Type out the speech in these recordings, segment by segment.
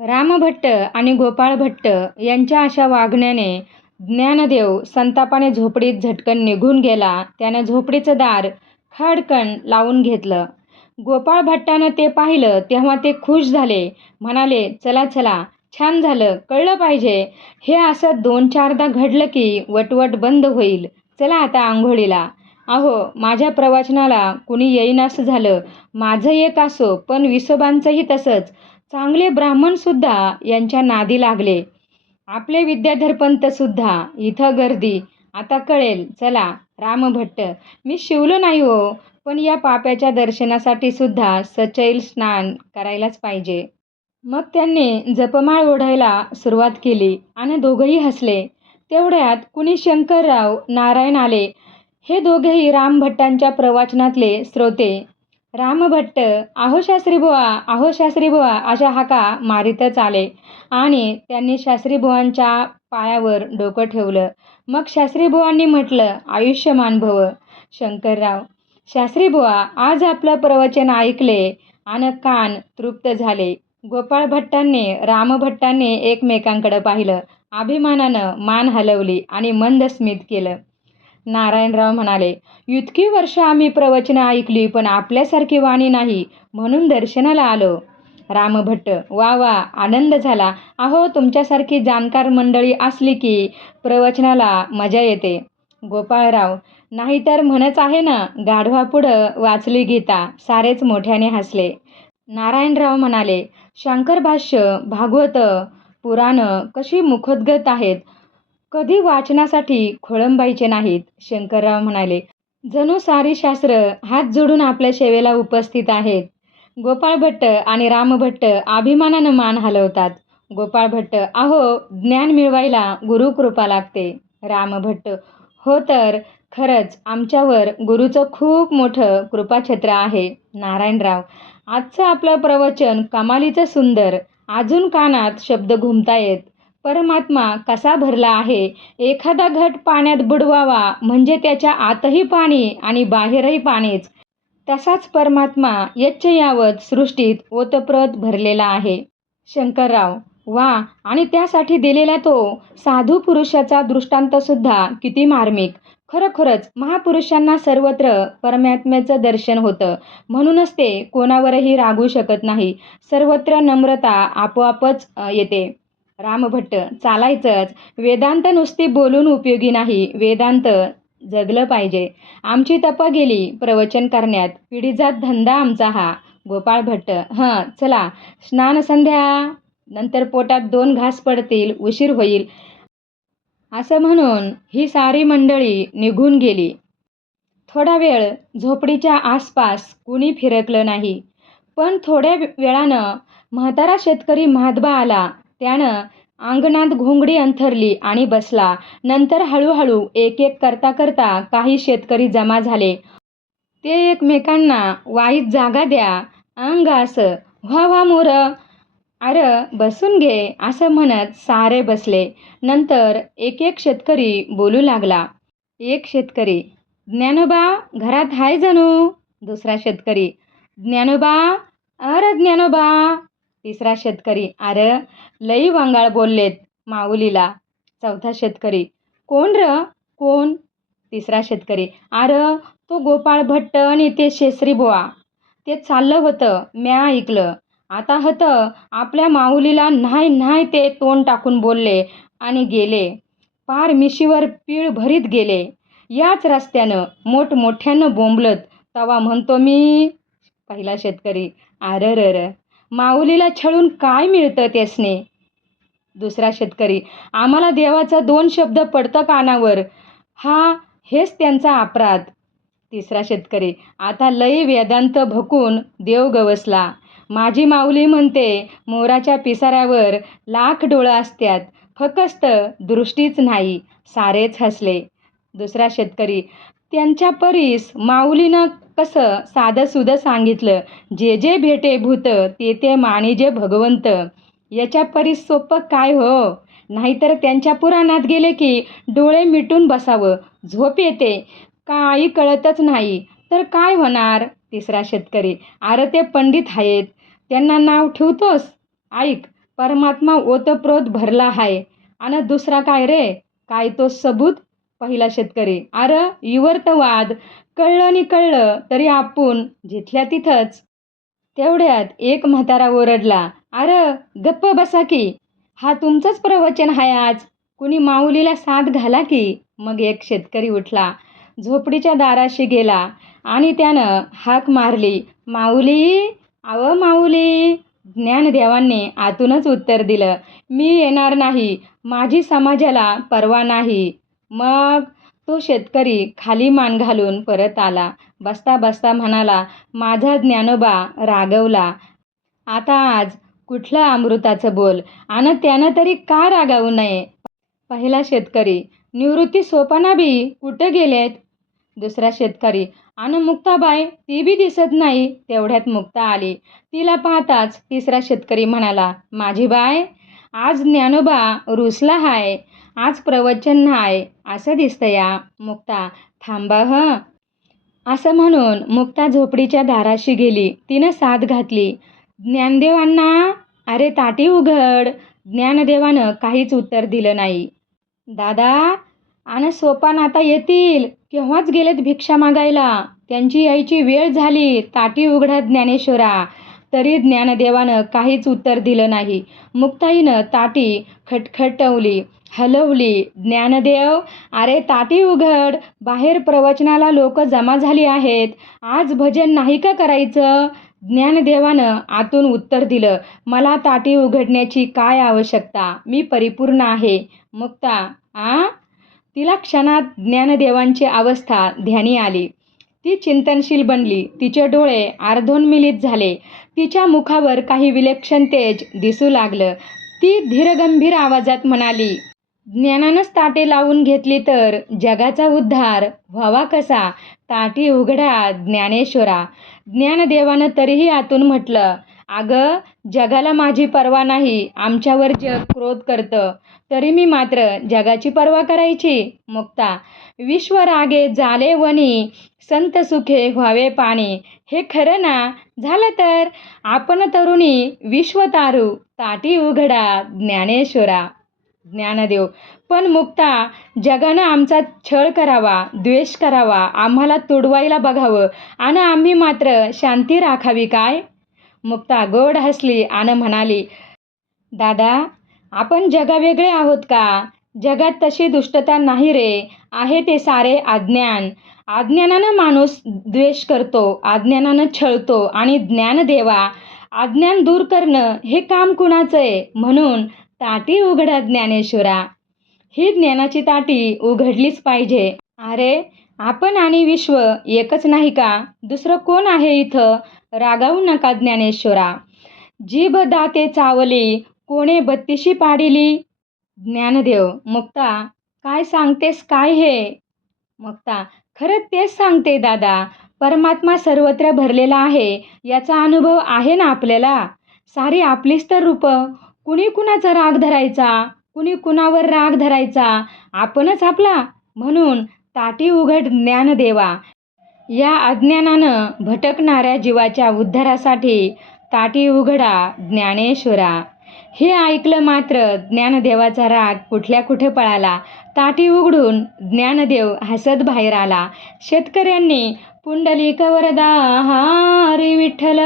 रामभट्ट आणि गोपाळ भट्ट यांच्या अशा वागण्याने ज्ञानदेव संतापाने झोपडीत झटकन निघून गेला. त्यानं झोपडीचं दार खडकन लावून घेतलं. गोपाळ भट्टानं ते पाहिलं तेव्हा ते खुश झाले. म्हणाले चला चला छान झालं. कळलं पाहिजे. हे असं दोन चारदा घडलं की वटवट बंद होईल. चला आता आंघोळीला. अहो माझ्या प्रवचनाला कुणी येईनासं झालं. माझं एक असो पण विसोबांचंही तसंच. चांगले ब्राह्मणसुद्धा यांच्या नादी लागले. आपले विद्याधरपंतसुद्धा इथं गर्दी आता कळेल चला रामभट्ट. मी शिवलो नाही हो पण या पाप्याच्या दर्शनासाठी सुद्धा सचैल स्नान करायलाच पाहिजे. मग त्यांनी जपमाळ ओढायला सुरुवात केली आणि दोघंही हसले. तेवढ्यात कुणी शंकरराव नारायण आले. हे दोघेही रामभट्टांच्या प्रवचनातले श्रोते रामभट्ट आहो शास्त्रीबुवा आहो शास्त्रीबुवा अशा हाका मारीतच आले आणि त्यांनी शास्त्रीबुवांच्या पायावर डोकं ठेवलं. मग शास्त्रीबुवांनी म्हटलं आयुष्यमान भव शंकरराव शास्त्रीबुवा आज आपलं प्रवचन ऐकले आणि कान तृप्त झाले. गोपाळ भट्टांनी रामभट्टांनी एकमेकांकडे पाहिलं. अभिमानानं मान हलवली आणि मंद स्मित केलं. नारायणराव म्हणाले इतकी वर्ष आम्ही प्रवचनं ऐकली पण आपल्यासारखी वाणी नाही म्हणून दर्शनाला आलो. रामभट्ट वा वा आनंद झाला. अहो तुमच्यासारखी जाणकार मंडळी असली की प्रवचनाला मजा येते. गोपाळराव नाहीतर म्हणच आहे ना गाढवापुढं वाचली गीता सारेच मोठ्याने हसले. नारायणराव म्हणाले शंकर भाष्य भागवत पुराणं कशी मुखोद्गत आहेत? कधी वाचनासाठी खोळंबायचे नाहीत शंकरराव म्हणाले. जणू सारी शास्त्र हात जोडून आपल्या सेवेला उपस्थित आहेत. गोपाळ भट्ट आणि रामभट्ट अभिमानानं मान हलवतात. गोपाळ भट्ट अहो ज्ञान मिळवायला गुरुकृपा लागते. रामभट्ट हो तर खरंच आमच्यावर गुरुचं खूप मोठं कृपाछत्र आहे. नारायणराव आजचं आपलं प्रवचन कमालीचं सुंदर अजून कानात शब्द घुमतायत परमात्मा कसा भरला आहे? एखादा घट पाण्यात बुडवावा म्हणजे त्याच्या आतही पाणी आणि बाहेरही पाणीच. तसाच परमात्मा यच्चयावत सृष्टीत ओतप्रत भरलेला आहे. शंकरराव वा आणि त्यासाठी दिलेला तो साधू पुरुषाचा दृष्टांतसुद्धा किती मार्मिक. खरोखरच महापुरुषांना सर्वत्र परमात्म्याचं दर्शन होतं. म्हणूनच ते कोणावरही रागू शकत नाही. सर्वत्र नम्रता आपोआपच येते. रामभट्ट चालायचंच. वेदांत नुसती बोलून उपयोगी नाही. वेदांत जगलं पाहिजे. आमची तप गेली प्रवचन करण्यात. पिढीजात धंदा आमचा हा. गोपाळ भट्ट हं चला. स्नानसंध्या. नंतर पोटात दोन घास पडतील. उशीर होईल. असं म्हणून ही सारी मंडळी निघून गेली. थोडा वेळ झोपडीच्या आसपास कुणी फिरकलं नाही. पण थोड्या वेळानं म्हातारा शेतकरी महादबा आला. त्यानं अंगणात घोंगडी अंथरली आणि बसला. नंतर हळूहळू एक एक करता करता काही शेतकरी जमा झाले. ते एकमेकांना वाईत जागा द्या अंग असं व्हा व्हा मोर अरे बसून घे असं म्हणत सारे बसले. नंतर एक एक शेतकरी बोलू लागला. एक शेतकरी ज्ञानोबा घरात हाय जणू. दुसरा शेतकरी ज्ञानोबा अरे ज्ञानोबा. तिसरा शेतकरी. अरे लई वांगाळ बोललेत माऊलीला. चौथा शेतकरी. कोण र? कोण? तिसरा शेतकरी. अरे तो गोपाळ भट्ट आणि ते शेसरी बुवा. ते चाललं होतं म्या ऐकलं. आता हतं आपल्या माऊलीला नाही नाही ते तोंड टाकून बोलले आणि गेले. पार मिशीवर पीळ भरीत गेले. याच रस्त्यानं मोठमोठ्यानं बोंबलत. तवा म्हणतो मी पहिला शेतकरी. आर र र. माऊलीला छळून काय मिळतं त्यासने? दुसरा शेतकरी आम्हाला देवाचा दोन शब्द पडतं कानावर. हा हेच त्यांचा अपराध. तिसरा शेतकरी आता लय वेदांत भकून देव गवसला. माझी माऊली म्हणते मोराच्या पिसाऱ्यावर लाख डोळं असत्यात. फकस्त दृष्टीच नाही सारेच हसले. दुसरा शेतकरी त्यांच्या परीस माऊलीनं कसं साधं सुधं सांगितलं जे जे भेटे भूत ते ते माणिजे भगवंत. याच्या परी सोपं काय हो? नाहीतर त्यांच्या पुराणात गेले की डोळे मिटून बसावं. झोप येते. काही कळतच नाही. तर काय होणार? तिसरा शेतकरी. अरे ते पंडित आहेत. त्यांना नाव ठेवतोस? ऐक परमात्मा ओतप्रोत भरला आहे आणि दुसरा काय रे? काय तो सबूत? पहिला शेतकरी. अरे युवर्तवाद कळलं आणि कळलं तरी आपण जिथल्या तिथंच. तेवढ्यात एक म्हातारा ओरडला अरे गप्प बसा की. हा तुमचंच प्रवचन आहे आज. कुणी माऊलीला साथ घाला की. मग एक शेतकरी उठला झोपडीच्या दाराशी गेला आणि त्यानं हाक मारली माऊली अव माऊली. ज्ञानदेवांनी आतूनच उत्तर दिलं मी येणार नाही. माझी समाजाला परवा नाही. मग तो शेतकरी खाली मान घालून परत आला. बसता बसता म्हणाला माझा ज्ञानोबा रागवला. आता आज कुठलं अमृताचं बोल? आणि त्यानं तरी का रागावू नये? पहिला शेतकरी निवृत्ती सोपाना बी कुठं गेलेत? दुसरा शेतकरी आणि मुक्ताबाई ती बी दिसत नाही. तेवढ्यात मुक्ता आली. तिला पाहताच तिसरा शेतकरी म्हणाला माझी बाय आज ज्ञानोबा रुसला हाय. आज प्रवचन नाही असं दिसतं या. मुक्ता थांबा हं. असं म्हणून मुक्ता झोपडीच्या दाराशी गेली. तिनं साथ घातली. ज्ञानदेवांना अरे ताटी उघड. ज्ञानदेवानं काहीच उत्तर दिलं नाही. दादा आणि सोपान आता येतील. केव्हाच गेलेत भिक्षा मागायला? त्यांची यायची वेळ झाली. ताटी उघडा ज्ञानेश्वरा. तरी ज्ञानदेवानं काहीच उत्तर दिलं नाही. मुक्ताईनं ताटी खटखटवली. हलवली. ज्ञानदेव अरे ताटी उघड बाहेर प्रवचनाला लोक जमा झाली आहेत. आज भजन नाही का करायचं? ज्ञानदेवानं आतून उत्तर दिलं मला ताटी उघडण्याची काय आवश्यकता? मी परिपूर्ण आहे. मुक्ता आ? तिला क्षणात ज्ञानदेवांची अवस्था ध्यानी आली. ती चिंतनशील बनली. तिचे डोळे अर्धोन्मिलित झाले. तिच्या मुखावर काही विलक्षण तेज दिसू लागलं. ती धीरगंभीर आवाजात म्हणाली ज्ञानानंच ताटे लावून घेतली तर जगाचा उद्धार व्हावा कसा? ताटी उघडा ज्ञानेश्वरा. ज्ञानदेवानं तरीही आतून म्हटलं अगं जगाला माझी पर्वा नाही आमच्यावर जग क्रोध करतं. तरी मी मात्र जगाची पर्वा करायची. मुक्ता. विश्वरागे जाले वनी संत सुखे व्हावे पाणी. हे खरं ना? झालं तर? आपण तरुणी विश्व तारू. ताटी उघडा ज्ञानेश्वरा. ज्ञानदेव. पण मुक्ता जगानं आमचा छळ करावा द्वेष करावा आम्हाला तुडवायला बघावं आणि आम्ही मात्र शांती राखावी काय? मुक्ता गोड हसली आणि म्हणाली दादा आपण जगावेगळे आहोत का? जगात तशी दुष्टता नाही रे. आहे ते सारे अज्ञान. अज्ञानानं माणूस द्वेष करतो अज्ञानानं छळतो आणि ज्ञान देवा. अज्ञान दूर करणं हे काम कुणाचं आहे? म्हणून ताटी उघडा ज्ञानेश्वरा. ही ज्ञानाची ताटी उघडलीच पाहिजे. अरे आपण आणि विश्व एकच नाही का? दुसरं कोण आहे इथं? रागावू नका ज्ञानेश्वरा. जीभ दाते चावली कोणे बत्तीशी पाडिली? ज्ञानदेव मुक्ता काय सांगतेस काय हे? मुक्ता खरं तेच सांगते दादा. परमात्मा सर्वत्र भरलेला आहे. याचा अनुभव आहे ना आपल्याला? सारी आपलीच तर रूपं. कुणी कुणाचा राग धरायचा? कुणी कुणावर राग धरायचा? आपणच आपला. म्हणून ताटी उघड ज्ञान देवा. या अज्ञानानं भटकणाऱ्या जीवाच्या उद्धारासाठी ताटी उघडा ज्ञानेश्वरा. हे ऐकलं मात्र ज्ञानदेवाचा राग कुठल्या कुठे पळाला? ताटी उघडून ज्ञानदेव हसत बाहेर आला. शेतकऱ्यांनी पुंडलिक वरदा हरी विठ्ठल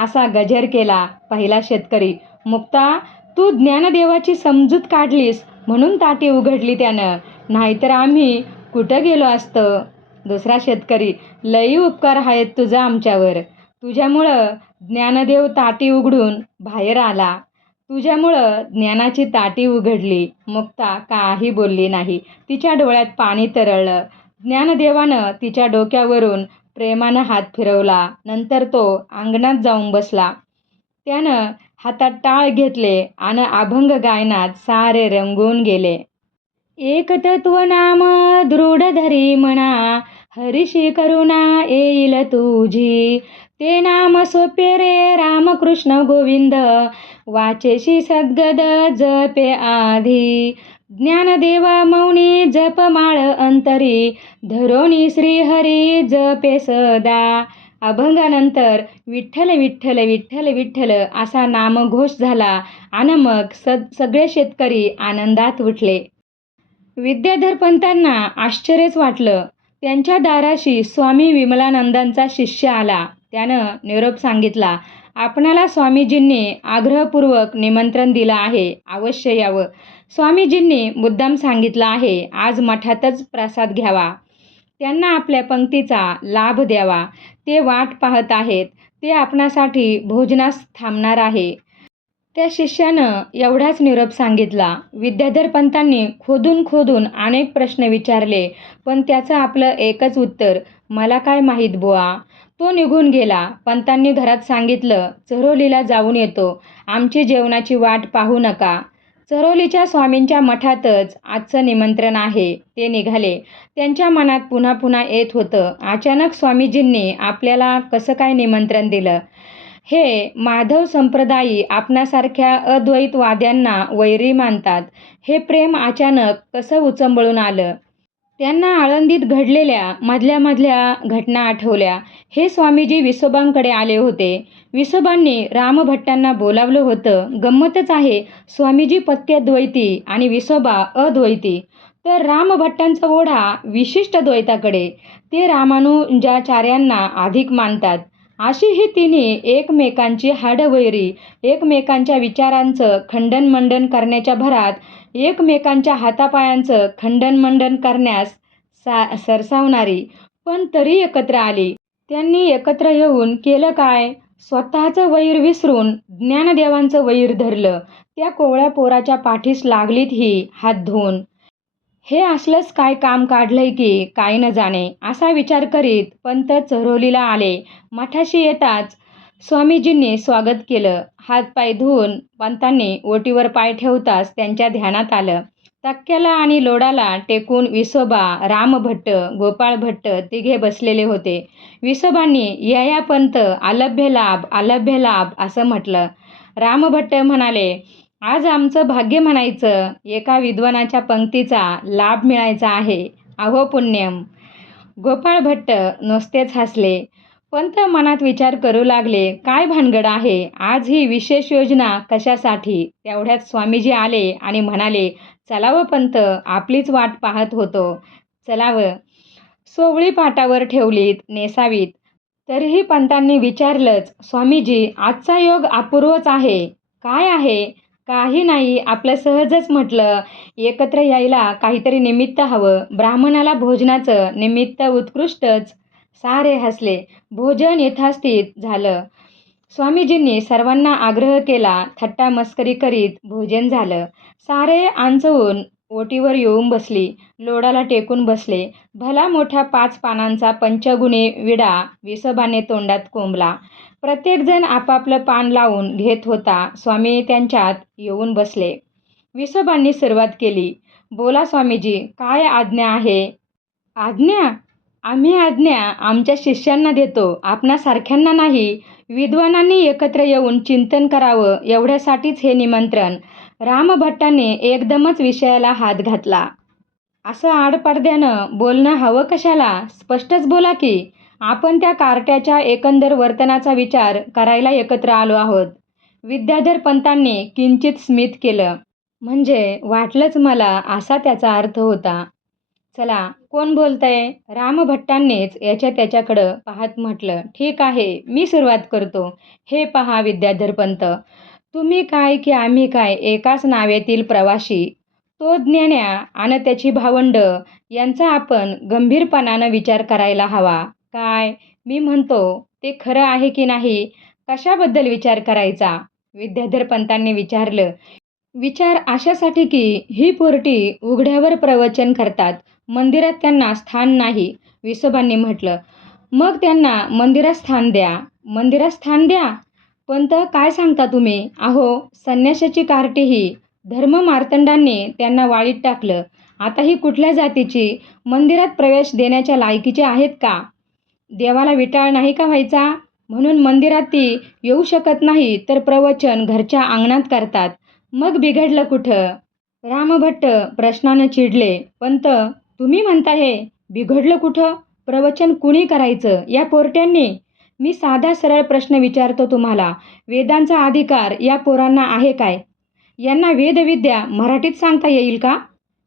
असा गजर केला. पहिला शेतकरी मुक्ता तू ज्ञानदेवाची समजूत काढलीस म्हणून ताटी उघडली त्यानं. नाहीतर आम्ही कुठं गेलो असतं? दुसरा शेतकरी लई उपकार आहेत तुझा आमच्यावर. तुझ्यामुळं ज्ञानदेव ताटी उघडून बाहेर आला. तुझ्यामुळं ज्ञानाची ताटी उघडली. मुक्ता काही बोलली नाही. तिच्या डोळ्यात पाणी तरळलं. ज्ञानदेवानं तिच्या डोक्यावरून प्रेमानं हात फिरवला. नंतर तो अंगणात जाऊन बसला. त्यानं हातात टाळ घेतले आणि अभंग गायनात सारे रंगून गेले. एक तत्व नाम दृढ धरी म्हणा हरिशी करुणा येईल तुझी. ते नाम सोपे रे रामकृष्ण गोविंद वाचेशी सद्गद जपे आधी. ज्ञानदेवा मौनी जप माळ अंतरी धरोनी श्रीहरी जपे सदा. अभंगानंतर विठ्ठल विठ्ठल विठ्ठल विठ्ठल असा नामघोष झाला आणि मग स सगळे शेतकरी आनंदात उठले. विद्याधर पंतांना आश्चर्यच वाटलं. त्यांच्या दाराशी स्वामी विमलानंदांचा शिष्य आला. त्यानं निरोप सांगितला आपणाला स्वामीजींनी आग्रहपूर्वक निमंत्रण दिलं आहे अवश्य यावं. स्वामीजींनी मुद्दाम सांगितलं आहे आज मठातच प्रसाद घ्यावा. त्यांना आपल्या पंक्तीचा लाभ द्यावा. ते वाट पाहत आहेत. ते आपणासाठी भोजनास थांबणार आहे. त्या शिष्यानं एवढाच निरोप सांगितला. विद्याधर पंतांनी खोदून खोदून अनेक प्रश्न विचारले पण त्याचं आपलं एकच उत्तर मला काय माहीत बुवा. तो निघून गेला. पंतांनी घरात सांगितलं चरोलीला जाऊन येतो. आमची जेवणाची वाट पाहू नका. चरोलीच्या स्वामींच्या मठातच आजचं निमंत्रण आहे. ते निघाले. त्यांच्या मनात पुन्हा पुन्हा येत होतं. अचानक स्वामीजींनी आपल्याला कसं काय निमंत्रण दिलं? हे माधव संप्रदायी आपणासारख्या अद्वैतवाद्यांना वैरी मानतात. हे प्रेम अचानक कसं उचंबळून आलं? त्यांना आळंदीत घडलेल्या मधल्या मधल्या घटना आठवल्या. हे स्वामीजी विसोबांकडे आले होते. विसोबांनी रामभट्टांना बोलावलं होतं गंमतच आहे. स्वामीजी पक्के द्वैती आणि विसोबा अद्वैती. तर रामभट्टांचा ओढा विशिष्ट द्वैताकडे. ते रामानुजाचार्यांना अधिक मानतात. अशी ही तिन्ही एकमेकांची हाडवैरी एकमेकांच्या विचारांचं खंडनमंडन करण्याच्या भरात एकमेकांच्या हातापायांचं खंडनमंडन करण्यास सा सरसावणारी पण तरी एकत्र आली. त्यांनी एकत्र येऊन केलं काय? स्वतःचं वैर विसरून ज्ञानदेवांचं वैर धरलं. त्या कोवळ्या पोराच्या पाठीस लागलीत ही हात धुवून. हे असलंच काय काम काढलंय की काय न जाणे असा विचार करीत पंत चरोलीला आले. मठाशी येताच स्वामीजींनी स्वागत केलं. हातपाय धुवून पंतांनी ओटीवर पाय ठेवताच त्यांच्या ध्यानात आलं. तक्क्याला आणि लोडाला टेकून विसोबा रामभट्ट गोपाळ भट्ट तिघे बसलेले होते. विसोबांनी यया पंत अलभ्य लाभ अलभ्य लाभ असं म्हटलं. रामभट्ट म्हणाले आज आमचं भाग्य म्हणायचं एका विद्वानाच्या पंक्तीचा लाभ मिळायचा आहे. अहो पुण्यम. गोपाळ भट्ट नुसतेच हसले. पंत मनात विचार करू लागले काय भानगड आहे? आज ही विशेष योजना कशासाठी? तेवढ्यात स्वामीजी आले आणि म्हणाले चलावं पंत आपलीच वाट पाहत होतो. चलावं सोवळी पाटावर ठेवलीत नेसावीत. तरीही पंतांनी विचारलंच स्वामीजी आजचा योग अपूर्वच आहे. काय आहे? काही नाही. आपलं सहजच म्हटलं. एकत्र यायला काहीतरी निमित्त हवं. ब्राह्मणाला भोजनाचं निमित्त उत्कृष्टच. सारे हसले. भोजन यथास्थित झालं. स्वामीजींनी सर्वांना आग्रह केला. थट्टा मस्करी करीत भोजन झालं. सारे आंचवून ओटीवर येऊन बसली. लोडाला टेकून बसले. भला मोठा पाच पानांचा पंचगुणी विडा विसोबाने तोंडात कोंबला. प्रत्येकजण आपापलं पान लावून घेत होता. स्वामी त्यांच्यात येऊन बसले. विसोबांनी सुरुवात केली. बोला स्वामीजी काय आज्ञा आहे? आज्ञा? आम्ही आज्ञा आमच्या शिष्यांना देतो. आपणासारख्यांना नाही. विद्वानांनी एकत्र येऊन चिंतन करावं एवढ्यासाठीच हे निमंत्रण. रामभट्टांनी एकदमच विषयाला हात घातला. असं आडपडद्यानं बोलणं हवं कशाला? स्पष्टच बोला की. आपण त्या कार्ट्याच्या एकंदर वर्तनाचा विचार करायला एकत्र आलो आहोत. विद्याधर पंतांनी किंचित स्मित केलं. म्हणजे वाटलंच मला असा त्याचा अर्थ होता. चला कोण बोलतंय? रामभट्टांनीच याच्या त्याच्याकडं पाहत म्हटलं ठीक आहे मी सुरुवात करतो. हे पहा विद्याधर पंत तुम्ही काय की आम्ही काय एकाच नावेतील प्रवासी? तो ज्ञान्या आणि त्याची भावंड यांचा आपण गंभीरपणानं विचार करायला हवा. काय? मी म्हणतो ते खरं आहे की नाही? कशाबद्दल विचार करायचा? विद्याधर पंतांनी विचारलं. विचार अशासाठी की ही पोरटी उघड्यावर प्रवचन करतात. मंदिरात त्यांना स्थान नाही विसोबांनी म्हटलं. मग त्यांना मंदिरात स्थान द्या. मंदिरात स्थान द्या? पंत काय सांगता तुम्ही? अहो संन्यासाची कार्टी ही धर्म मार्तंडांनी त्यांना वाळीत टाकलं. आता ही कुठल्या जातीची? मंदिरात प्रवेश देण्याच्या लायकीचे आहेत का? देवाला विटाळ नाही का व्हायचा? म्हणून मंदिरात ती येऊ शकत नाही तर प्रवचन घरच्या अंगणात करतात. मग बिघडलं कुठं? रामभट्ट प्रश्नानं चिडले. पंत तुम्ही म्हणता हे बिघडलं कुठं? प्रवचन कुणी करायचं? या पोरट्यांनी? मी साधा सरळ प्रश्न विचारतो तुम्हाला. वेदांचा अधिकार या पोरांना आहे काय? यांना वेदविद्या मराठीत सांगता येईल का?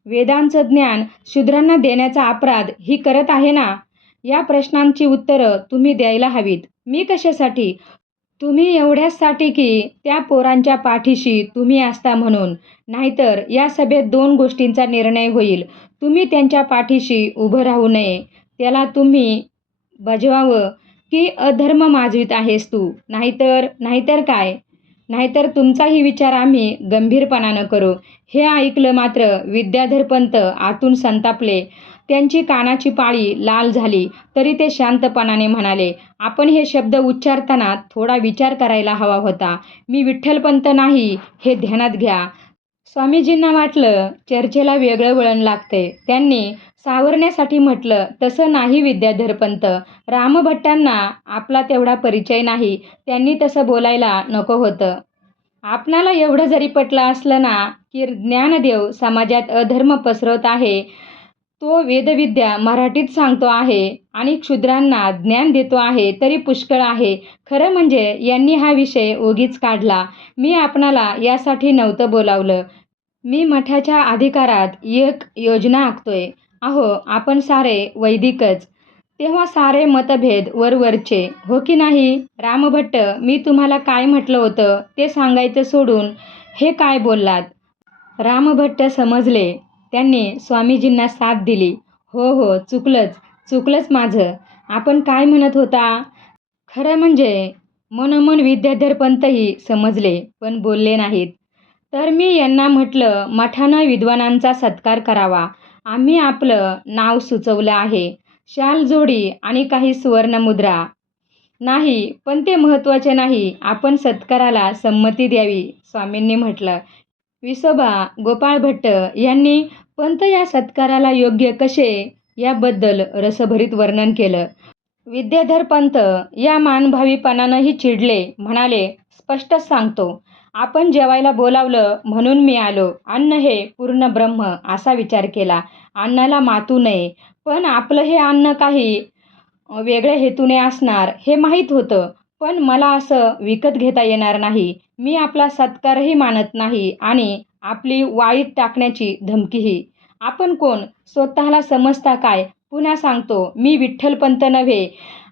वेदांचं ज्ञान शूद्रांना देण्याचा अपराध ही करत आहे ना? या प्रश्नांची उत्तरं तुम्ही द्यायला हवीत. मी कशासाठी? तुम्ही एवढ्याचसाठी की त्या पोरांच्या पाठीशी तुम्ही असता म्हणून. नाहीतर या सभेत दोन गोष्टींचा निर्णय होईल. तुम्ही त्यांच्या पाठीशी उभं राहू नये. त्याला तुम्ही बजवावं की अधर्म माजवीत आहेस तू? नाहीतर नाहीतर काय? नाहीतर तुमचाही विचार आम्ही गंभीरपणानं करू. हे ऐकलं मात्र विद्याधर पंत आतून संतापले. त्यांची कानाची पाळी लाल झाली. तरी ते शांतपणाने म्हणाले आपण हे शब्द उच्चारताना थोडा विचार करायला हवा होता. मी विठ्ठलपंत नाही हे ध्यानात घ्या. स्वामीजींना वाटलं चर्चेला वेगळं वळण लागते त्यांनी सावरण्यासाठी म्हटलं तसं नाही विद्याधरपंत. रामभट्टांना आपला तेवढा परिचय नाही. त्यांनी तसं बोलायला नको होतं. आपणाला एवढं जरी पटलं असलं ना की ज्ञानदेव समाजात अधर्म पसरवत आहे तो वेदविद्या मराठीत सांगतो आहे आणि क्षुद्रांना ज्ञान देतो आहे तरी पुष्कळ आहे. खरं म्हणजे यांनी हा विषय ओगीच काढला. मी आपणाला यासाठी नव्हतं बोलावलं. मी मठाच्या अधिकारात एक योजना आखतोय. अहो आपण सारे वैदिकच. तेव्हा सारे मतभेद वरवरचे. हो की नाही? रामभट्ट मी तुम्हाला काय म्हटलं होतं ते सांगायचं सोडून हे काय बोललात? रामभट्ट समजले. त्यांनी स्वामीजींना साथ दिली. हो हो चुकलंच चुकलंच माझं. आपण काय म्हणत होता? खरं म्हणजे मनोमन विद्याधर पंतही समजले पण बोलले नाहीत. तर मी यांना म्हटलं मठानं विद्वानांचा सत्कार करावा. आम्ही आपलं नाव सुचवलं आहे. शाल जोडी आणि काही सुवर्णमुद्रा नाही पण ते महत्त्वाचे नाही. आपण सत्काराला संमती द्यावी स्वामींनी म्हटलं. विसोबा गोपाळ भट्ट यांनी पंत या सत्काराला योग्य कसे याबद्दल रसभरीत वर्णन केलं. विद्याधर पंत या मानभावीपणानंही चिडले म्हणाले स्पष्टच सांगतो आपण जेवायला बोलावलं म्हणून मी आलो. अन्न हे पूर्ण ब्रह्म असा विचार केला. अन्नाला मातू नये पण आपलं हे अन्न काही वेगळ्या हेतूने असणार हे माहीत होतं. पण मला असं विकत घेता येणार नाही. मी आपला सत्कारही मानत नाही आणि आपली वाळीत टाकण्याची धमकीही. आपण कोण? स्वतःला समजता काय? पुन्हा सांगतो मी विठ्ठलपंत नव्हे.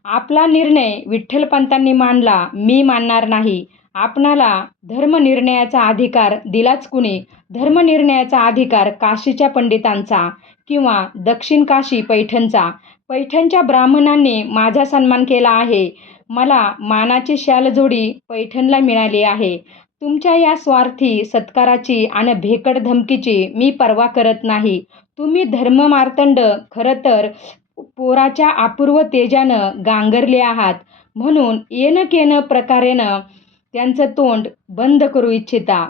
आपला निर्णय विठ्ठलपंतांनी मांडला मी मानणार नाही. आपणाला धर्मनिर्णयाचा अधिकार दिलाच कुणी? धर्मनिर्णयाचा अधिकार काशीच्या पंडितांचा किंवा दक्षिण काशी पैठणचा? पैठणच्या ब्राह्मणांनी माझा सन्मान केला आहे. मला मानाची शालजोडी पैठणला मिळाली आहे. तुमच्या या स्वार्थी सत्काराची आणि भेकड धमकीची मी पर्वा करत नाही. तुम्ही धर्ममार्तंड खरं तर पोराच्या अपूर्व तेजानं गांगरले आहात. म्हणून येणं केनं प्रकारेनं त्यांचं तोंड बंद करू इच्छिता.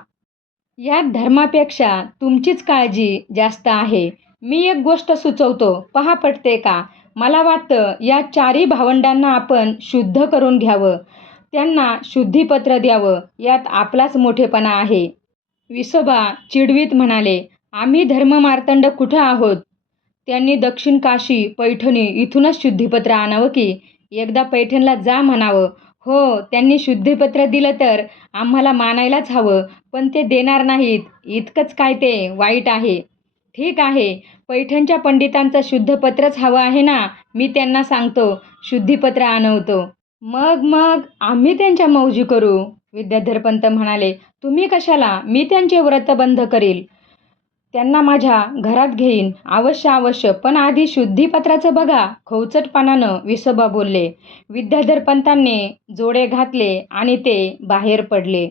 यात धर्मापेक्षा तुमचीच काळजी जास्त आहे. मी एक गोष्ट सुचवतो. पहा पटते का? मला वाटतं या चारी भावंडांना आपण शुद्ध करून घ्यावं. त्यांना शुद्धीपत्र द्यावं यात आपलाच मोठेपणा आहे. विसोबा चिडवीत म्हणाले आम्ही धर्ममार्तंड कुठं आहोत त्यांनी दक्षिण काशी पैठणी इथूनच शुद्धीपत्र आणावं की एकदा पैठणला जा म्हणावं. हो त्यांनी शुद्धीपत्र दिलं तर आम्हाला मानायलाच हवं पण ते देणार नाहीत. इतकंच काय ते वाईट आहे. ठीक आहे. पैठणच्या पंडितांचं शुद्धपत्रच हवं आहे ना? मी त्यांना सांगतो शुद्धीपत्र आणवतो मग मग आम्ही त्यांच्या मौजी करू? विद्याधरपंत म्हणाले तुम्ही कशाला? मी त्यांचे व्रत बंद करील. त्यांना माझ्या घरात घेईन. अवश्य अवश्य. पण आधी शुद्धीपत्राचं बघा. खवचटपणानं विसोबा बोलले. विद्याधरपंतांनी जोडे घातले आणि ते बाहेर पडले.